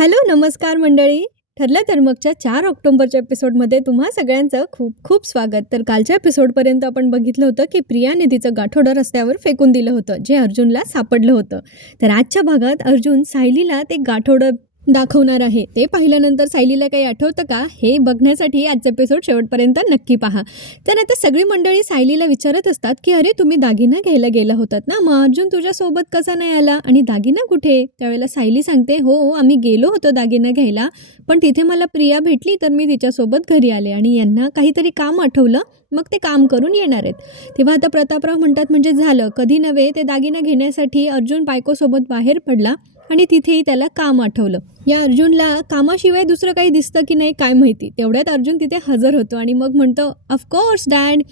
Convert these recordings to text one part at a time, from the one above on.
Hello नमस्कार मंडळी. ठरलं तर मगच्या चार ऑक्टोबरच्या एपिसोडमध्ये तुम्हा सगळ्यांचं खूप खूप स्वागत. तर कालच्या एपिसोडपर्यंत आपण बघितलं होतं की प्रियाने तिचं गाठोडं रस्त्यावर फेकून दिलं होतं जे अर्जुनला सापडलं होतं. तर आजच्या भागात अर्जुन सायलीला ते गाठोडं दाखवणार आहे. ते पाहिल्यानंतर सायलीला काही आठवतं का? हे बघण्यासाठी आजचा एपिसोड शेवटपर्यंत नक्की पहा. तर आता सगळी मंडळी सायलीला विचारत असतात की अरे तुम्ही दागिना घ्यायला गेला होतात ना? मग अर्जुन तुझ्यासोबत कसा नाही आला? आणि दागिना कुठे? त्यावेळेला सायली सांगते हो आम्ही गेलो होतो दागिना घ्यायला पण तिथे मला प्रिया भेटली तर मी तिच्यासोबत घरी आले आणि यांना काहीतरी काम आठवलं मग ते काम करून येणार आहेत. तेव्हा आता प्रतापराव म्हणतात म्हणजे झालं. कधी नव्हे ते दागिना घेण्यासाठी अर्जुन बायकोसोबत बाहेर पडला. आणि तिथेही त्याला काम आठवलं. या अर्जुनला कामाशिवाय दुसरं काही दिसतं की नाही काय माहिती. तेवढ्यात अर्जुन तिथे हजर होतो आणि मग म्हणतो ऑफकोर्स डॅड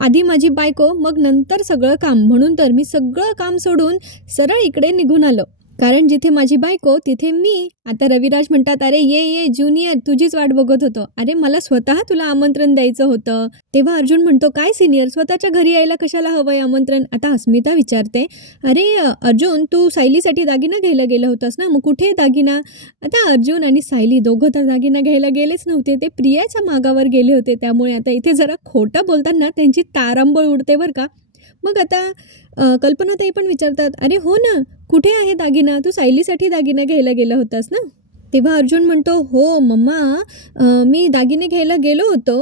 आधी माझी बायको मग नंतर सगळं काम. म्हणून तर मी सगळं काम सोडून सरळ इकडे निघून आलो. कारण जिथे माझी बायको तिथे मी. आता रविराज म्हणतात अरे ये ये ज्युनियर तुझीच वाट बघत होतो. अरे मला स्वतः तुला आमंत्रण द्यायचं होतं. तेव्हा अर्जुन म्हणतो काय सिनियर स्वतःच्या घरी यायला कशाला हवंय आमंत्रण? आता अस्मिता विचारते अरे अर्जुन तू सायलीसाठी दागिना घ्यायला गेला होतास ना? मग कुठे आहे दागिना? आता अर्जुन आणि सायली दोघं तर दागिना घ्यायला गेलेच नव्हते. ते प्रियाच्या मागावर गेले होते. त्यामुळे आता इथे जरा खोटं बोलताना त्यांची तारांबळ उडते बरं का. मग आता कल्पनाताई पण विचारतात अरे हो ना कुठे आहे दागिना? तू सायलीसाठी दागिना घ्यायला गेला होतास ना? तेव्हा अर्जुन म्हणतो हो मम्मा मी दागिने घ्यायला गेलो होतो.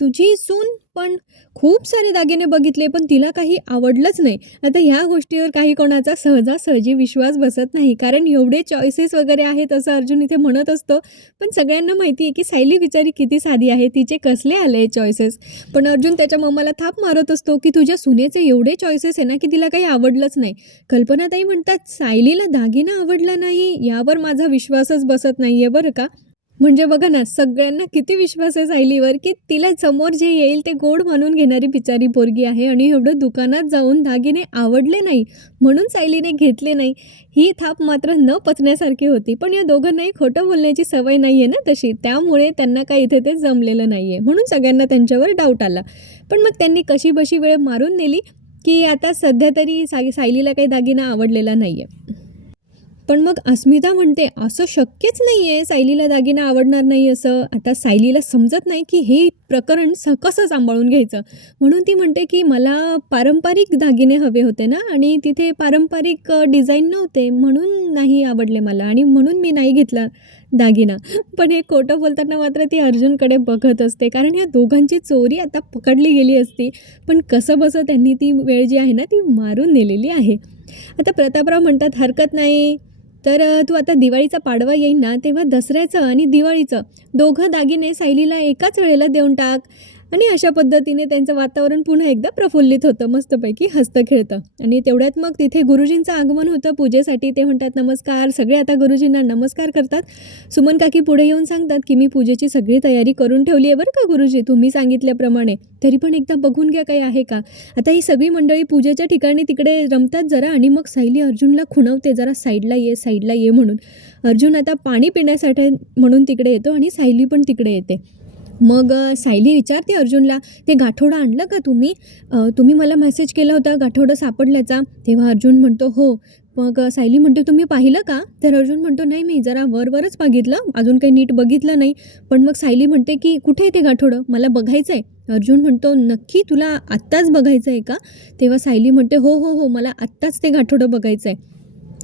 तुझी सून पण खूप सारे दागिने बघितले पण तिला काही आवडलंच नाही. आता ह्या गोष्टीवर काही कोणाचा सहजासहजी विश्वास बसत नाही. कारण एवढे चॉईसेस वगैरे आहेत असं अर्जुन इथे म्हणत असतो. पण सगळ्यांना माहिती आहे की सायली बिचारी किती साधी आहे तिचे कसले आले चॉईसेस पण अर्जुन त्याच्या मम्माला थाप मारत असतो की तुझ्या सुनेचे एवढे चॉईसेस आहे ना की तिला काही आवडलंच नाही. कल्पनाताई म्हणतात सायलीला दागिना आवडला नाही यावर माझा विश्वासच बसत नाही आहे बरं का? म्हणजे बघा ना सगळ्यांना किती विश्वास आहे सायलीवर की तिला समोर जे येईल ते गोड मानून घेणारी बिचारी पोरगी आहे आणि एवढं दुकानात जाऊन दागिने आवडले नाही म्हणून सायलीने घेतले नाही. ही थाप मात्र न पचण्यासारखी होती पण या दोघांनाही खोटं बोलण्याची सवय नाही आहे ना तशी. त्यामुळे त्यांना काही इथे ते जमलेलं नाही आहे म्हणून सगळ्यांना त्यांच्यावर डाऊट आला. पण मग त्यांनी कशी बशी वेळ मारून नेली की आता सध्या तरी साय सायलीला काही दागिना आवडलेला नाही आहे पण मग अस्मिता म्हणते असं शक्यच नाही आहे सायलीला दागिना आवडणार नाही असं. आता सायलीला समजत नाही की हे प्रकरण स कसं सांभाळून घ्यायचं. म्हणून ती म्हणते की मला पारंपरिक दागिने हवे होते ना आणि तिथे पारंपरिक डिझाईन नव्हते म्हणून नाही आवडले मला आणि म्हणून मी नाही घेतला दागिना. पण हे खोटं बोलताना मात्र ती अर्जुनकडे बघत असते कारण या दोघांची चोरी आता पकडली गेली असती. पण कसं बसं त्यांनी ती वेळ जी आहे ना ती मारून नेलेली आहे. आता प्रतापराव म्हणतात हरकत नाही तर तू आता दिवाळीचा पाडवा येईन ना तेव्हा दसऱ्याचं आणि दिवाळीचं दोघं दागिने सायलीला एकाच वेळेला देऊन टाक. आणि अशा पद्धतीने त्यांचं वातावरण पुन्हा एकदा प्रफुल्लित होतं मस्तपैकी हसतं खेळतं. आणि तेवढ्यात मग तिथे गुरुजींचं आगमन होतं पूजेसाठी. ते म्हणतात नमस्कार. सगळे आता गुरुजींना नमस्कार करतात. सुमन काकी पुढे येऊन सांगतात की मी पूजेची सगळी तयारी करून ठेवली आहे बरं का गुरुजी? तुम्ही सांगितल्याप्रमाणे. तरी पण एकदा बघून घ्या काही आहे का. आता ही सगळी मंडळी पूजेच्या ठिकाणी तिकडे रमतात जरा आणि मग सायली अर्जुनला खुणवते जरा साईडला ये साईडला ये म्हणून. अर्जुन आता पाणी पिण्यासाठी म्हणून तिकडे येतो आणि सायली पण तिकडे येते. मग सायली विचारते अर्जुनला ते गाठोडं आणलं का तुम्ही? तुम्ही मला मेसेज केला होता गाठोडं सापडल्याचा. तेव्हा अर्जुन म्हणतो हो. मग सायली म्हणते तुम्ही पाहिलं का? तर अर्जुन म्हणतो नाही मी जरा वरवरच बघितलं. अजून काही नीट बघितलं नाही. पण मग सायली म्हणते की कुठे आहे ते गाठोडं? मला बघायचं आहे अर्जुन म्हणतो नक्की तुला आत्ताच बघायचं आहे का? तेव्हा सायली म्हणते हो हो हो मला आत्ताच ते गाठोडं बघायचं आहे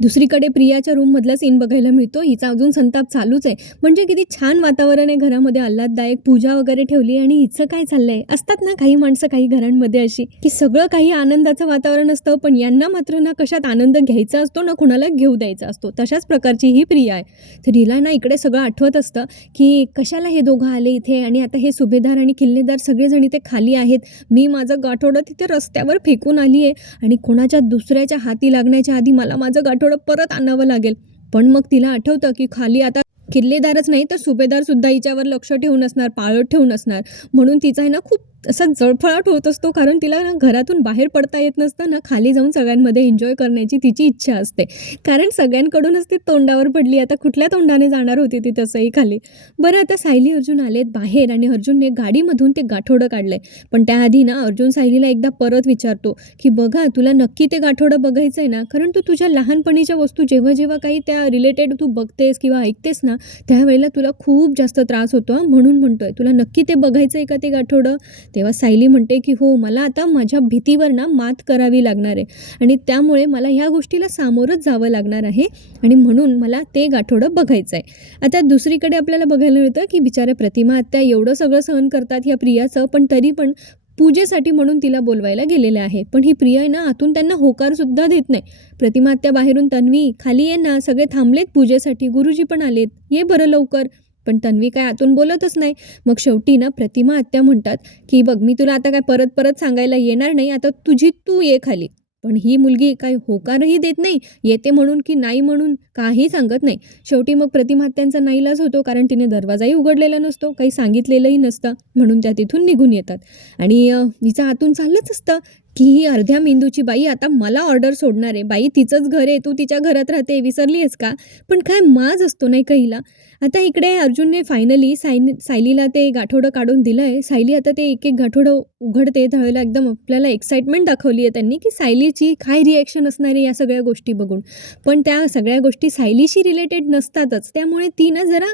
दुसरीकडे प्रियाच्या रूममधला सीन बघायला मिळतो. हिचा अजून संताप चालूच आहे. म्हणजे किती छान वातावरण आहे घरामध्ये. आल्हाददायक पूजा वगैरे ठेवली आणि हिचं काय चाललंय? असतात ना काही माणसं काही घरांमध्ये अशी की सगळं काही आनंदाचं वातावरण असतं पण यांना मात्र ना कशात आनंद घ्यायचा असतो ना कुणाला घेऊ द्यायचा असतो. तशाच प्रकारची ही प्रिया आहे. तर हिला ना इकडे सगळं आठवत असतं की कशाला हे दोघं आले इथे आणि आता हे सुभेदार आणि किल्लेदार सगळेजण इथे खाली आहेत. मी माझं गाठोडं तिथे रस्त्यावर फेकून आली आहे आणि कोणाच्या दुसऱ्याच्या हाती लागण्याच्या आधी मला माझं गाठोडं परत आणावं लागेल. पण मग तिला आठवतं की खाली आता किल्लेदारच नाही तर सुभेदार सुद्धा हिच्यावर लक्ष ठेवून असणार पाळत ठेवून असणार. म्हणून तिचा आहे ना खूप असा जळफळाट होत असतो कारण तिला ना घरातून बाहेर पडता येत नसतं ना खाली जाऊन सगळ्यांमध्ये एन्जॉय करण्याची तिची इच्छा असते. कारण सगळ्यांकडूनच ती तोंडावर पडली. आता कुठल्या तोंडाने जाणार होती ती तसंही खाली? बरं आता सायली अर्जुन आलेत बाहेर आणि अर्जुनने गाडीमधून ते गाठोडं काढलंय. पण त्याआधी ना अर्जुन सायलीला एकदा परत विचारतो की बघा तुला नक्की ते गाठोडं बघायचं आहे ना? कारण तू तुझ्या लहानपणीच्या वस्तू जेव्हा जेव्हा काही त्या रिलेटेड तू बघतेस किंवा ऐकतेस ना त्यावेळेला तुला खूप जास्त त्रास होतो म्हणून म्हणतोय. तुला नक्की ते बघायचं आहे का ते गाठोडं? तेव्हा सायली म्हणते की हो मला आता माझ्या भीतीवर ना मात करावी लागणार आहे आणि त्यामुळे मला ह्या गोष्टीला सामोरंच जावं लागणार आहे आणि म्हणून मला ते गाठोडं बघायचं आहे. आता दुसरीकडे आपल्याला बघायला मिळतं की बिचाऱ्या प्रतिमा आत्या एवढं सगळं सहन करतात ह्या प्रियाचं पण तरी पण पूजेसाठी म्हणून तिला बोलवायला गेलेलं आहे. पण ही प्रिया आहे ना आतून त्यांना होकारसुद्धा देत नाही. प्रतिमा आत्या बाहेरून तन्वी खाली ये ना सगळे थांबलेत पूजेसाठी गुरुजी पण आलेत. ये बरं लवकर. पण तन्वी काय आतून बोलतच नाही. मग शेवटी ना प्रतिमा आत्या म्हणतात की बघ मी तुला आता काय परत परत सांगायला येणार नाही. आता तुझी तू ये खाली. पण ही मुलगी काय होकारही देत नाही. येते म्हणून की नाही म्हणून काही सांगत नाही. शेवटी मग प्रतिमहत्यांचा नाईलाज होतो कारण तिने दरवाजाही उघडलेला नसतो. काही सांगितलेलंही नसतं. म्हणून त्या तिथून निघून येतात. आणि अ, हिचं आतून चाललंच असतं. की ही अर्ध्या मेंदूची बाई आता मला ऑर्डर सोडणार आहे. बाई तिचंच घर आहे तू तिच्या घरात राहते विसरली आहेस का? पण काय माज असतो नाही काहीला आता इकडे अर्जुनने फायनली सायनी सायलीला ते गाठोडं काढून दिलं आहे सायली आता ते एक एक गाठोडं उघडते त्यावेळेला एकदम आपल्याला एक्साइटमेंट दाखवली आहे त्यांनी की सायलीची काय रिॲक्शन असणार आहे या सगळ्या गोष्टी बघून. पण त्या सगळ्या गोष्टी सायलीशी रिलेटेड नसतातच. त्यामुळे ती ना जरा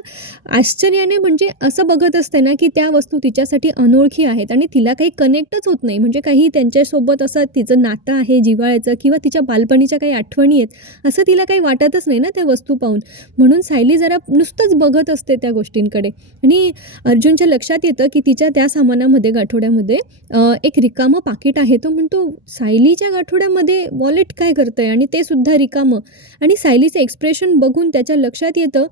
आश्चर्याने म्हणजे असं बघत असते ना की त्या वस्तू तिच्यासाठी अनोळखी आहेत आणि तिला काही कनेक्टच होत नाही. म्हणजे काही त्यांच्यासोबत असं तिचं नातं आहे जिव्हाळ्याचं किंवा तिच्या बालपणीच्या काही आठवणी आहेत असं तिला काही वाटतच नाही ना त्या वस्तू पाहून. म्हणून सायली जरा नुसतंच बघत असते त्या गोष्टींकडे. आणि अर्जुनच्या लक्षात येतं की तिच्या त्या सामानामध्ये गाठोड्यामध्ये एक रिकामं पाकिट आहे. तो म्हणतो सायलीच्या गाठोड्यामध्ये वॉलेट काय करतं आहे आणि ते सुद्धा रिकामं. आणि सायलीचं एक्सप्रेशन बघून त्याच्या लक्षात येतं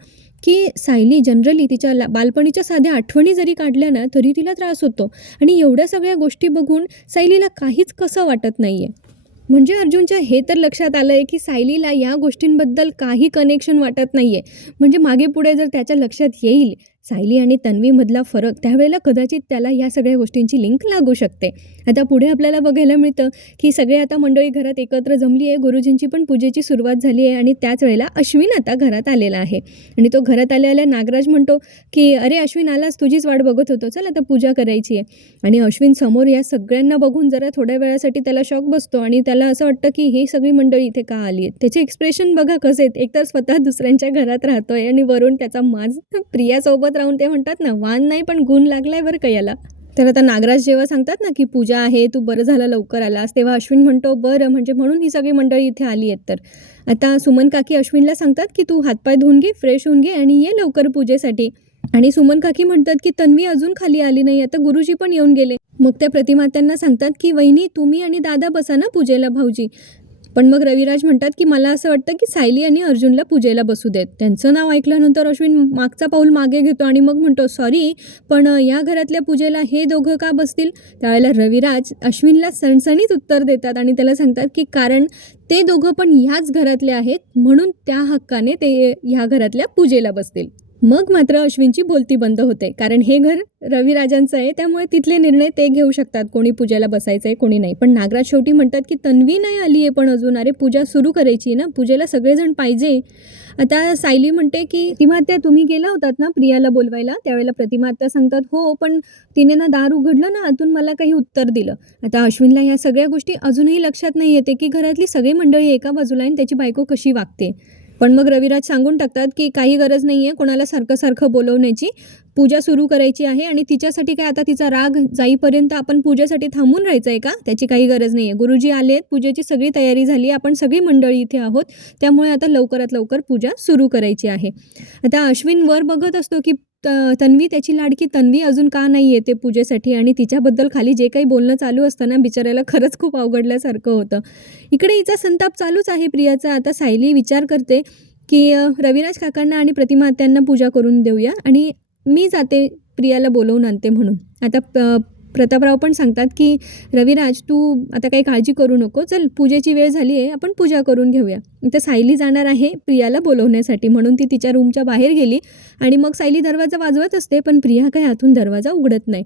की सायली जनरली तिच्या ला बालपणीच्या साध्या आठवणी जरी काढल्या ना तरी तिला त्रास होतो. आणि एवढ्या सगळ्या गोष्टी बघून सायलीला काहीच कसं वाटत नाही आहे म्हणजे अर्जुनच्या हे तर लक्षात आलं आहे की सायलीला या गोष्टींबद्दल काही कनेक्शन वाटत नाही आहे म्हणजे मागे पुढे जर त्याच्या लक्षात येईल सायली आणि तन्वीमधला फरक त्यावेळेला कदाचित त्याला या सगळ्या गोष्टींची लिंक लागू शकते. आता पुढे आपल्याला बघायला मिळतं की सगळे आता मंडळी घरात एकत्र जमली आहे गुरुजींची पण पूजेची सुरुवात झाली आहे आणि त्याच वेळेला अश्विन आता घरात आलेला आहे. आणि तो घरात आल्या आल्या नागराज म्हणतो की अरे अश्विन आलास? तुझीच वाट बघत होतो. चल आता पूजा करायची आहे आणि अश्विन समोर या सगळ्यांना बघून जरा थोड्या वेळासाठी त्याला शॉक बसतो आणि त्याला असं वाटतं की ही सगळी मंडळी इथे का आली आहेत त्याचे एक्सप्रेशन बघा कसे आहेत एकतर स्वतः दुसऱ्यांच्या घरात राहतोय आणि वरून त्याचा माज प्रियासोबत राहून ते म्हणतात ना वान नाही पण गुण लागलाय बरं का याला. तर आता नागराज जेव्हा सांगतात ना की पूजा आहे तू बरं झालं लवकर आलास. तेव्हा अश्विन म्हणतो बरं म्हणजे म्हणून ही सगळी मंडळी इथे आली आहेत तर. आता सुमन काकी अश्विनला सांगतात की तू हातपाय धुवून घे फ्रेश होऊन घे आणि ये लवकर पूजेसाठी. आणि सुमन काकी म्हणतात की तन्वी अजून खाली आली नाही आता गुरुजी पण येऊन गेले. मग त्या प्रतिमात्यांना सांगतात की वहिनी तुम्ही आणि दादा बसा ना पूजेला भाऊजी. पण मग रविराज म्हणतात की मला असं वाटतं की सायली आणि अर्जुनला पूजेला बसू देत. त्यांचं नाव ऐकल्यानंतर अश्विन मागचा पाऊल मागे घेतो आणि मग म्हणतो सॉरी पण या घरातल्या पूजेला हे दोघं का बसतील? त्यावेळेला रविराज अश्विनला सणसणीत उत्तर देतात आणि त्याला सांगतात की कारण ते दोघं पण ह्याच घरातले आहेत म्हणून त्या हक्काने ते ह्या घरातल्या पूजेला बसतील. मग मात्र अश्विनची बोलती बंद होते. कारण हे घर रविराजांचं आहे त्यामुळे तिथले निर्णय ते घेऊ शकतात. कोणी पूजेला बसायचं आहे कोणी नाही. पण नागराज शेवटी म्हणतात की तन्वी नाही आली आहे पण अजून. अरे पूजा सुरू करायची आहे ना. पूजेला सगळेजण पाहिजे. आता सायली म्हणते की प्रतिमात्या तुम्ही गेला होतात ना प्रियाला बोलवायला? त्यावेळेला प्रतिमा आता सांगतात हो पण तिने ना दार उघडलं ना आतून मला काही उत्तर दिलं. आता अश्विनला ह्या सगळ्या गोष्टी अजूनही लक्षात नाही येते की घरातली सगळी मंडळी एका बाजूला आहे आणि त्याची बायको कशी वागते. पण मग रविराज सांगून टाकतात की काही गरज नाही आहे कोणाला सारखं सारखं बोलवण्याची. पूजा सुरू करायची आहे आणि तिच्यासाठी काय आता तिचा राग जाईपर्यंत आपण पूजेसाठी थांबून राहायचं आहे का? त्याची काही गरज नाही आहे गुरुजी आले आहेत पूजेची सगळी तयारी झाली आपण सगळी मंडळी इथे आहोत. त्यामुळे आता लवकरात लवकर पूजा सुरू करायची आहे. आता अश्विन वर बघत असतो की त- तन्वी त्याची लाडकी तन्वी अजून का नाही येते पूजेसाठी? आणि तिच्याबद्दल खाली जे काही बोलणं चालू असतं ना बिचाऱ्याला खरंच खूप अवघडल्यासारखं होतं. इकडे हिचा संताप चालूच आहे प्रियाचा. आता सायली विचार करते की रविराज काकांना आणि प्रतिमात्यांना पूजा करून देऊया आणि मी जाते प्रियाला बोलवून आणते म्हणून. आता प- प्रतापराव पण सांगतात की रविराज तू आता काही काळजी करू नको. चल पूजेची वेळ झाली आहे. आपण पूजा करून घेऊया. तर सायली जाणार आहे प्रियाला बोलवण्यासाठी. म्हणून ती तिच्या रूमच्या बाहेर गेली आणि मग सायली दरवाजा वाजवत असते पण प्रिया काही आतून दरवाजा उघडत नाही.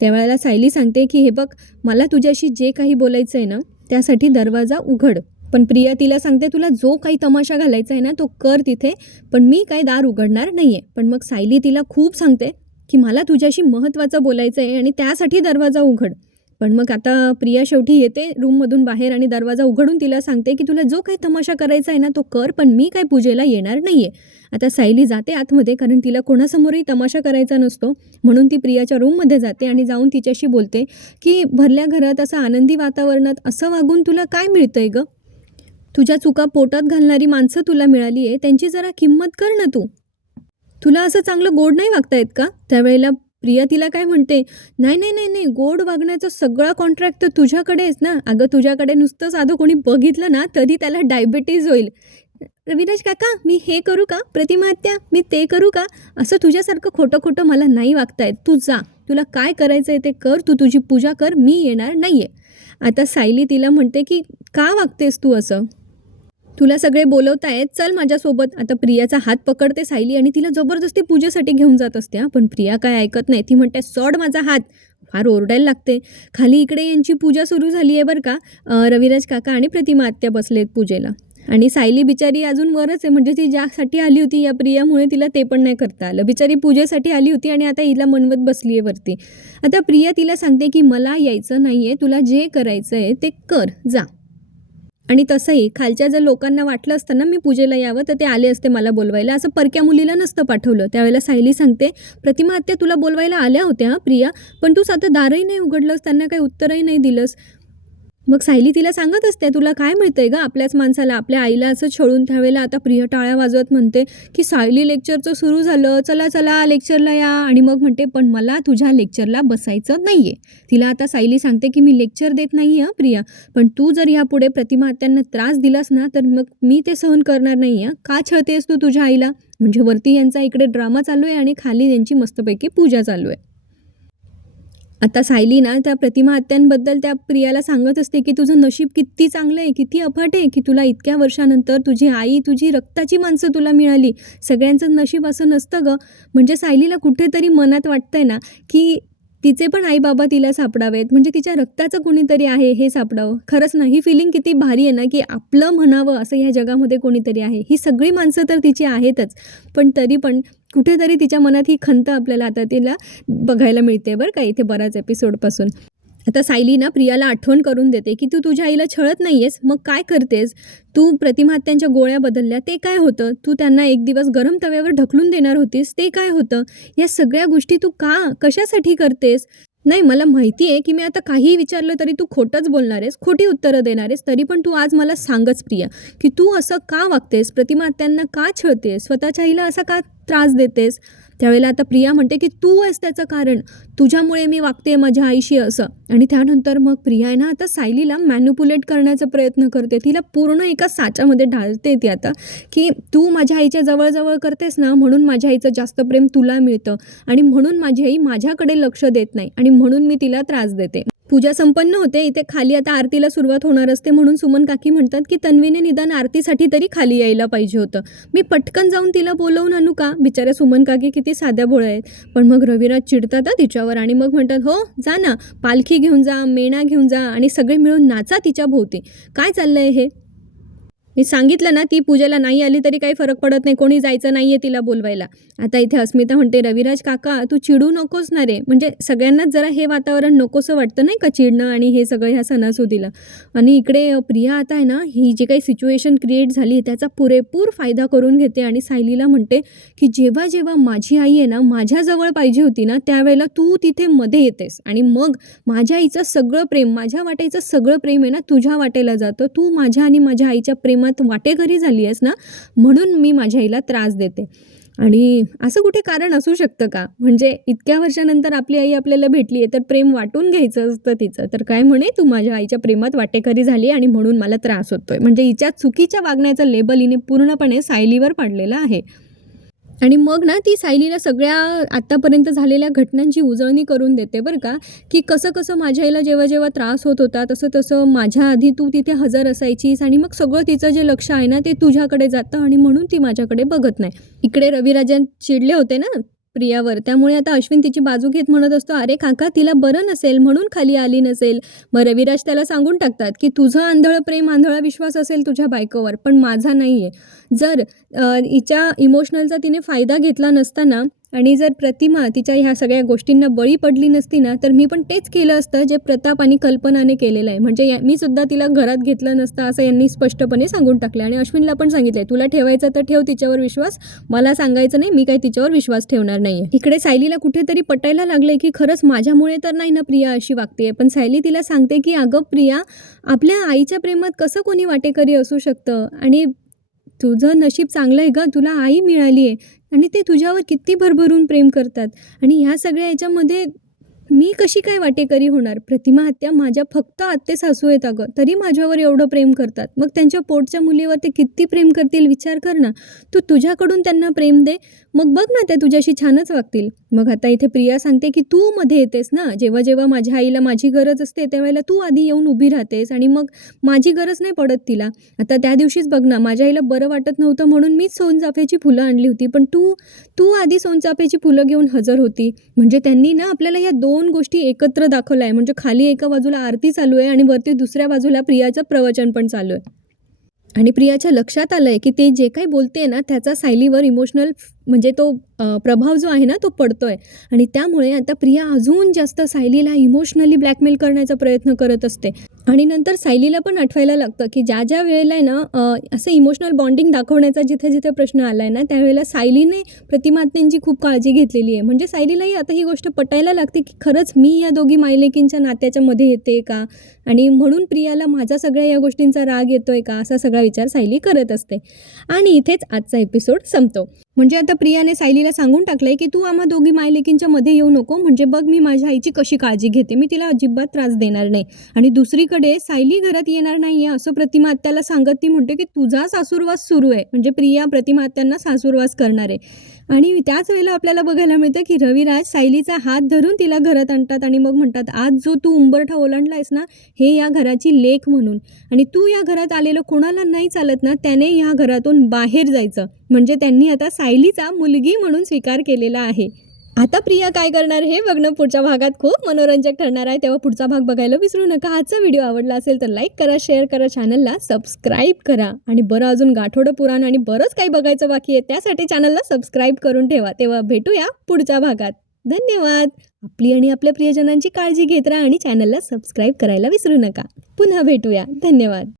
त्यावेळेला सायली सांगते की हे बघ मला तुझ्याशी जे काही बोलायचं आहे ना त्यासाठी दरवाजा उघड. पण प्रिया तिला सांगते तुला जो काही तमाशा घालायचा आहे ना तो कर तिथे. पण मी काही दार उघडणार नाही आहे पण मग सायली तिला खूप सांगते की मला तुझ्याशी महत्त्वाचं बोलायचं आहे आणि त्यासाठी दरवाजा उघड. पण मग आता प्रिया शेवटी येते रूममधून बाहेर आणि दरवाजा उघडून तिला सांगते की तुला जो काही तमाशा करायचा आहे ना तो कर पण मी काय पूजेला येणार नाही आहे आता सायली जाते आतमध्ये कारण तिला कोणासमोरही तमाशा करायचा नसतो. म्हणून ती प्रियाच्या रूममध्ये जाते आणि जाऊन तिच्याशी बोलते की भरल्या घरात असं आनंदी वातावरणात असं वागून तुला काय मिळतंय गं? तुझ्या चुका पोटात घालणारी माणसं तुला मिळाली आहे त्यांची जरा किंमत कर ना तू. तुला असं चांगलं गोड नाही वागता येत का? त्यावेळेला प्रिया तिला काय म्हणते? नाही नाही नाही नाही गोड वागण्याचं सगळं कॉन्ट्रॅक्ट तर तुझ्याकडेच ना. अगं तुझ्याकडे नुसतं साधं कोणी बघितलं ना तरी त्याला डायबिटीज होईल. रविराज काका मी हे करू का? प्रतिमाहत्या मी ते करू का? असं तुझ्यासारखं खोटं खोटं मला नाही वागता येत. तू जा. तुला काय करायचं आहे ते कर. तू तुझी पूजा कर. मी येणार नाही आहे आता सायली तिला म्हणते की का वागतेस तू असं? तुला सगळे बोलवतायत चल माझ्यासोबत. आता प्रियाचा हात पकडते सायली आणि तिला जबरदस्ती पूजेसाठी घेऊन जात असते पण प्रिया काय ऐकत नाही. ती म्हणते सोड माझा हात. फार ओरडायला लागते. खाली इकडे यांची पूजा सुरू झाली आहे बरं का. रविराज काका आणि प्रतिमा आत्या बसलेत पूजेला. आणि सायली बिचारी अजून वरच आहे. म्हणजे ती ज्यासाठी आली होती या प्रियामुळे तिला ते पण नाही करता आलं. बिचारी पूजेसाठी आली होती आणि आता हिला मनवत बसली आहे वरती. आता प्रिया तिला सांगते की मला यायचं नाही आहे तुला जे करायचं आहे ते कर. जा. आणि तसंही खालच्या जर लोकांना वाटलं असतं ना मी पूजेला यावं तर ते आले असते मला बोलवायला. असं परक्या मुलीला नसतं पाठवलं. त्यावेळेला सायली सांगते प्रतिमा आत्या तुला बोलवायला आल्या होत्या प्रिया पण तू आता दारही नाही उघडलंस त्यांना काही उत्तरही नाही दिलंस. मग सायली तिला सांगत असते तुला काय मिळतंय ग? आपल्याच माणसाला आपल्या आईला असं छळून त्यावेळेला आता प्रिया टाळ्या वाजवत म्हणते की सायली लेक्चरचं सुरू झालं चला चला लेक्चरला या. आणि मग म्हणते पण मला तुझ्या लेक्चरला बसायचं नाही आहे तिला आता सायली सांगते की मी लेक्चर देत नाही आहे प्रिया. पण तू जर ह्यापुढे प्रतिमा त्यांना त्रास दिलास ना तर मग मी ते सहन करणार नाही आहे का छळतेस तू तुझ्या आईला? म्हणजे वरती यांचा इकडे ड्रामा चालू आहे आणि खाली यांची मस्तपैकी पूजा चालू आहे. आता सायली ना त्या प्रतिमा आत्यांबद्दल त्या प्रियाला सांगत असते की तुझं नशीब किती चांगलं आहे किती अफाट आहे की तुला इतक्या वर्षानंतर तुझी आई तुझी रक्ताची माणसं तुला मिळाली. सगळ्यांचं नशीब असं नसतं गं. म्हणजे सायलीला कुठेतरी मनात वाटतंय ना की तिचे पण आई बाबा तिला सापडावेत. म्हणजे तिच्या रक्ताचं कुणीतरी आहे हे सापडावं. खरंच ना ही फिलिंग किती भारी आहे ना की आपलं म्हणावं असं ह्या जगामध्ये कोणीतरी आहे. ही सगळी माणसं तर तिची आहेतच. पण तरी पण कुठेतरी तिच्या मनात ही खंत आपल्याला आता तिला बघायला मिळते बरं का इथे बऱ्याच एपिसोडपासून आता सायली ना प्रियाला आठवण करून देते की तू तुझ्या आईला छळत नाही आहेस मग काय करतेस? तू प्रतिमात्यांच्या गोळ्या बदलल्या ते काय होतं? तू त्यांना एक दिवस गरम तव्यावर ढकलून देणार होतीस ते काय होतं? या सगळ्या गोष्टी तू का कशासाठी करतेस? नाही मला माहिती आहे की मी आता काहीही विचारलं तरी तू खोटंच बोलणार आहेस खोटी उत्तरं देणार आहेस तरी पण तू आज मला सांगच प्रिया की तू असं का वागतेस? प्रतिमात्यांना का छळतेस? स्वतःच्या आईला असा का त्रास देतेस? त्यावेळेला आता प्रिया म्हणते की तू आहेस त्याचं कारण. तुझ्यामुळे मी वागते माझ्या आईशी असं. आणि त्यानंतर मग प्रिया आहे ना आता सायलीला मॅन्युपुलेट करण्याचा प्रयत्न करते. तिला पूर्ण एका साच्यामध्ये ढालते ती आता की तू माझ्या आईच्या जवळजवळ करतेस ना म्हणून माझ्या आईचं जास्त प्रेम तुला मिळतं. आणि म्हणून माझी आई माझ्याकडे लक्ष देत नाही. आणि म्हणून मी तिला त्रास देते. पूजा संपन्न होते इथे खाली आता आरतीला सुरुवात होणार असते म्हणून सुमन काकी म्हणतात की तन्वीने निदान आरतीसाठी तरी खाली यायला पाहिजे होतं. मी पटकन जाऊन तिला बोलवून आणू का? बिचाऱ्या सुमन काकी किती साध्या भोळ्या आहेत. पण मग रविराज चिडतात तिच्यावर आणि मग म्हणतात हो जा ना पालखी घेऊन जा मेणा घेऊन जा आणि सगळे मिळून नाचा तिच्या भोवती. काय चाललंय हे? मी सांगितलं ना ती पूजेला नाही आली तरी काही फरक पडत नाही. कोणी जायचं नाही आहे तिला बोलवायला. आता इथे अस्मिता म्हणते रविराज काका तू चिडू नकोस ना रे. म्हणजे सगळ्यांनाच जरा हे वातावरण नकोसं वाटतं नाही का चिडणं आणि हे सगळं ह्या सणासुदीला. आणि इकडे प्रिया आता आहे ना ही जी काही सिच्युएशन क्रिएट झाली त्याचा पुरेपूर फायदा करून घेते आणि सायलीला म्हणते की जेव्हा जेव्हा माझी आई आहे ना माझ्याजवळ पाहिजे होती ना त्यावेळेला तू तिथे मध्ये येतेस. आणि मग माझ्या आईचं सगळं प्रेम माझ्या वाटेचं सगळं प्रेम आहे ना तुझ्या वाटेला जातं. तू माझ्या आणि माझ्या आईच्या प्रेमात वाटेकरी झाली आहेस ना म्हणून मी माझ्या आईला त्रास देते. आणि असं कुठे कारण असू शकतं का? म्हणजे इतक्या वर्षानंतर आपली आई आपल्याला भेटली आहे तर प्रेम वाटून घ्यायचं असतं तिचं. तर काय म्हणे तू माझ्या आईच्या प्रेमात वाटेकरी झाली आणि म्हणून मला त्रास होतोय. म्हणजे हिच्या चुकीच्या वागण्याचं लेबल हिने पूर्णपणे सायलीवर पाडलेलं आहे. आणि मग ना ती सायलीला सगळ्या आत्तापर्यंत झालेल्या घटनांची उजळणी करून देते बरं का की कसं कसं माझ्या आईला जेव्हा जेव्हा त्रास होत होता तसं तसं माझ्या आधी तू तिथे हजर असायचीस आणि मग सगळं तिचं जे लक्ष आहे ना ते तुझ्याकडे जातं आणि म्हणून ती माझ्याकडे बघत नाही. इकडे रविराजन चिडले होते ना प्रियावर. त्यामुळे आता अश्विन तिची बाजू घेत म्हणत असतो अरे काका तिला बरं नसेल म्हणून खाली आली नसेल. मग रविराज त्याला सांगून टाकतात की तुझं आंधळं प्रेम आंधळा विश्वास असेल तुझ्या बायकोवर पण माझा नाही आहे जर हिच्या इमोशनलचा तिने फायदा घेतला नसताना आणि जर प्रतिमा तिच्या ह्या सगळ्या गोष्टींना बळी पडली नसती ना तर मी पण तेच केलं असतं जे प्रताप आणि कल्पनाने केलेलं आहे. म्हणजे या- मी सुद्धा तिला घरात घेतलं नसतं असं यांनी स्पष्टपणे सांगून टाकलं. आणि अश्विनला पण सांगितलंय तुला ठेवायचा तर ठेव तिच्यावर विश्वास मला सांगायचं नाही मी काही तिच्यावर विश्वास ठेवणार नाहीये. इकडे सायलीला कुठेतरी पटायला लागलंय की खरंच माझ्यामुळे तर नाही ना प्रिया अशी वागते पण सायली तिला सांगते की अगं प्रिया आपल्या आईच्या प्रेमात कसं कोणी वाटेकरी असू शकतं? आणि तुझं नशीब चांगलं आहे ग तुला आई मिळाली आहे आणि ते तुझ्यावर किती भरभरून प्रेम करतात. आणि ह्या सगळ्या याच्यामध्ये मी कशी काय वाटेकरी होणार? प्रतिमा हत्या माझ्या फक्त आत्ते सासू आहेत अगं. तरी माझ्यावर एवढं प्रेम करतात. मग त्यांच्या पोटच्या मुलीवर ते किती प्रेम करतील? विचार कर ना. तू तुझ्याकडून त्यांना प्रेम दे. मग बघ ना ते तुझ्याशी छानच वागतील. मग आता इथे प्रिया सांगते की तू मध्ये येतेस ना. जेव्हा जेव्हा माझ्या आईला माझी गरज असते त्यावेळेला तू आधी येऊन उभी राहतेस आणि मग माझी गरज नाही पडत तिला. आता त्या दिवशीच बघ ना माझ्या आईला बरं वाटत नव्हतं म्हणून मीच सोनचाफ्याची फुलं आणली होती. पण तू तू आधी सोनचाफ्याची फुलं घेऊन हजर होती. म्हणजे त्यांनी ना आपल्याला या दोन गोष्टी एकत्र दाखवल्या आहे म्हणजे खाली एका बाजूला आरती चालू आहे आणि वरती दुसऱ्या बाजूला प्रियाचं प्रवचन पण चालू आहे. आणि प्रियाच्या लक्षात आलं आहे की ते जे काही बोलते ना त्याचा सायलीवर इमोशनल म्हणजे तो प्रभाव जो आहे ना तो पडतो आहे आणि त्यामुळे आता प्रिया अजून जास्त सायलीला इमोशनली ब्लॅकमेल करण्याचा प्रयत्न करत असते. आणि नंतर सायलीला पण आठवायला लागतं की ज्या ज्या वेळेला आहे ना असं इमोशनल बॉन्डिंग दाखवण्याचा जिथे जिथे प्रश्न आला आहे ना त्यावेळेला सायलीने प्रतिमात्यांची खूप काळजी घेतलेली आहे. म्हणजे सायलीलाही आता ही गोष्ट पटायला लागते की खरंच मी या दोघी मायलेकींच्या नात्याच्या मध्ये येते का? आणि म्हणून प्रियाला माझा सगळ्या या गोष्टींचा राग येतोय का? असा सगळा विचार सायली करत असते. आणि इथेच आजचा एपिसोड संपतो. म्हणजे आता प्रियाने सायलीला सांगून टाकलंय की तू आम्हा दोघी मायलेकींच्या मध्ये येऊ नको म्हणजे बघ मी माझ्या आईची कशी काळजी घेते मी तिला अजिबात त्रास देणार नाही. आणि दुसरीकडे सायली घरात येणार नाहीये असं प्रतिमा आत्याला सांगत ती म्हणते की तुझा सासूरवास सुरू आहे म्हणजे प्रिया प्रतिमा आत्यांना सासूरवास करणार आहे. आणि त्याच वेळेला आपल्याला बघायला मिळतं की रविराज सायलीचा हात धरून तिला घरात आणतात आणि मग म्हणतात आज जो तू उंबरठा आहेस ना हे या घराची लेख म्हणून. आणि तू या घरात आलेलं कोणाला नाही चालत ना त्याने या घरातून बाहेर जायचं. म्हणजे त्यांनी आता सायलीचा मुलगी म्हणून स्वीकार केलेला आहे. आता प्रिया काय करणार हे बघणं पुढच्या भागात खूप मनोरंजक ठरणार आहे. तेव्हा पुढचा भाग बघायला विसरू नका. आजचा व्हिडिओ आवडला असेल तर लाईक करा शेअर करा चॅनलला सबस्क्राईब करा. आणि बरं अजून गाठोडं पुराण आणि बरंच काही बघायचं बाकी आहे त्यासाठी चॅनलला सबस्क्राईब करून ठेवा. तेव्हा भेटूया पुढच्या भागात. धन्यवाद. आपली आणि आपल्या प्रियजनांची काळजी घेत राहा आणि चॅनलला सबस्क्राईब करायला विसरू नका. पुन्हा भेटूया. धन्यवाद.